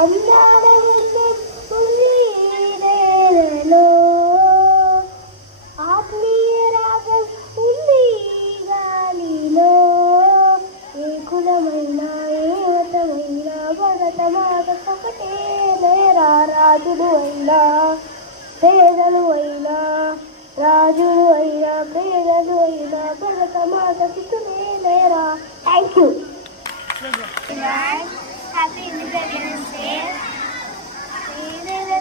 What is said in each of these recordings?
అందాల ఉంది నేలలో ఆత్మీయ రాగం ఉంది గాలిలో ఏ కులమైన ఏ మతమైన భరతమాత ఒకటే లేరా రాజులు అయినా పేదలు అయినా రాజులు అయినా పేదలు అయినా భరతమాత శిశులే లేరా. Thank you. Happy independence day.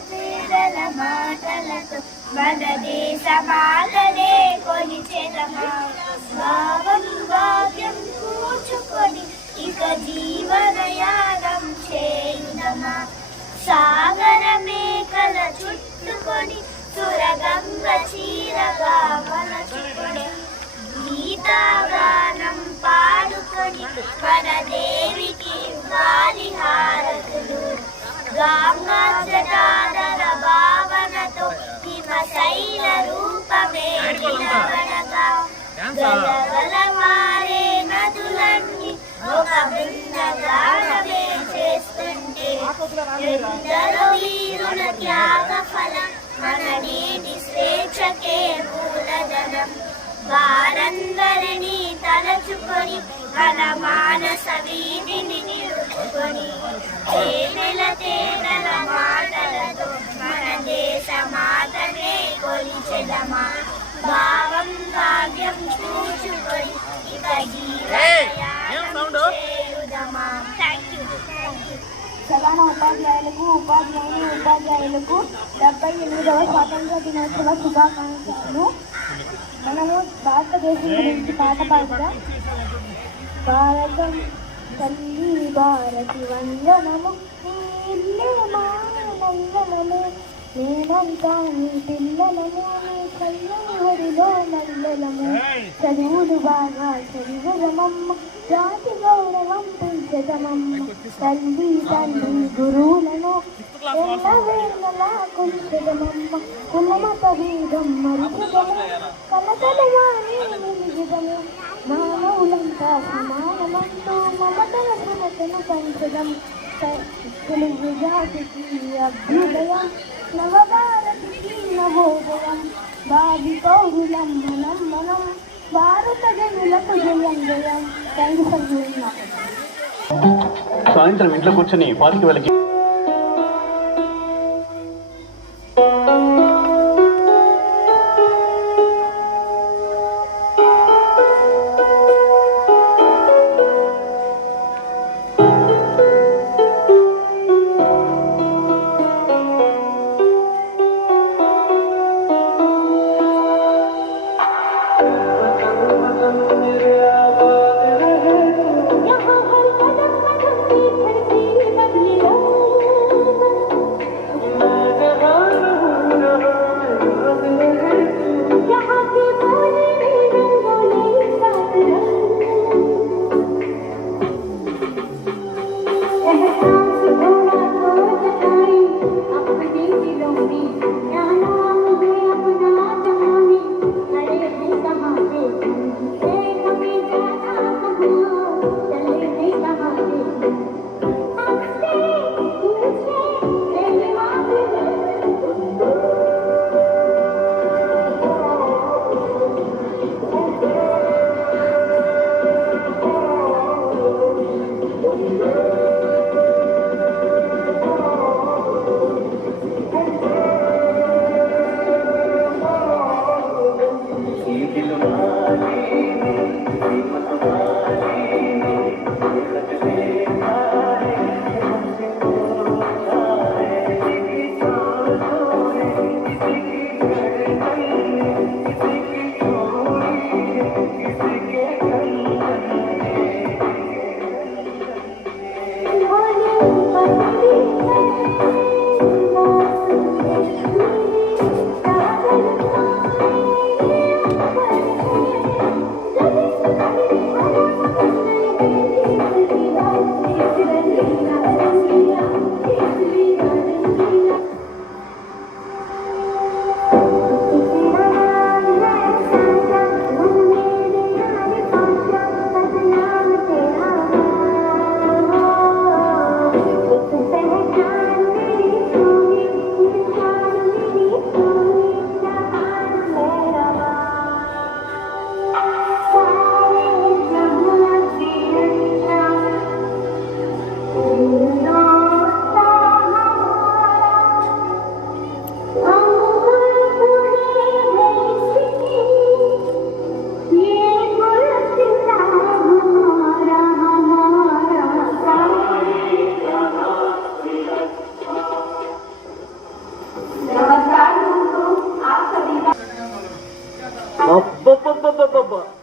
పేదల మాటలతో మన దేశ మాటనే కొలిచెదమా, భావం భాగ్యం కూర్చుకొని ఇక జీవనయానం చేయుదమా, సాగర మేకల చుట్టుకొని సురగంగ చీరగా మలచుకొని గీతాగానం పాడుకొని మన దేవికి వాలి హారతులు, గాంగాధర భావనతో హిమశైల రూపమే నిలబడగా, గలగల మారే నదులన్నీ ఒక బృందగానమే చేస్తుంటే, ఎందరో వీరుల త్యాగ ఫలం మన నీటి స్వేచ్ఛకే మూలధనం, వారందరినీ తలచుకొని మన మానస వీధిని నిలుచుకొని తేనెల మాటలతో మన దేశ మాతనే కొలిచెదమా, భావం భాగ్యం చూచుకొని ఇక జీవనయానం చేయుదమా. Thank you. ప్రధాన ఉపాధ్యాయులకు 78వ స్వాతంత్ర దినోత్సవ శుభాకాంక్షలు. మనము భారతదేశం గురించి పాట పాడుతాం. భారతం తల్లి భారతి వందనము, ఇల్లే మా నందనము, నేనంతా నీ పిల్లలము, నీ కళ్యాణి ఒడిలో నల్లలము, చదువులు బాగా చదివదమమ్మ, జాతి గౌరవం పెంచదమమ్మ, తల్లి తండ్రి గురువులను ఎల్లవేళలా కొలిచెదమమ్మ, కులమత భేదం మరుచదము, కలకలగానే నిలిచెదము, మానవులంతా సమానమంటూ మమతల సమతను పంచదం, తెలుగు జాతికి అభ్యుదయం, నవభారతికి నవోదయం, భావి పౌరులం మనం మనం, భారత జనులకు జయం జయం. Thank you for doing. సాయంత్రం ఇంట్లో కూర్చొని పార్కి వెళ్ళి यहाँ हर कदम कदम की धरती नदियों అబ్బబ్బబ్బబ్బబ్బ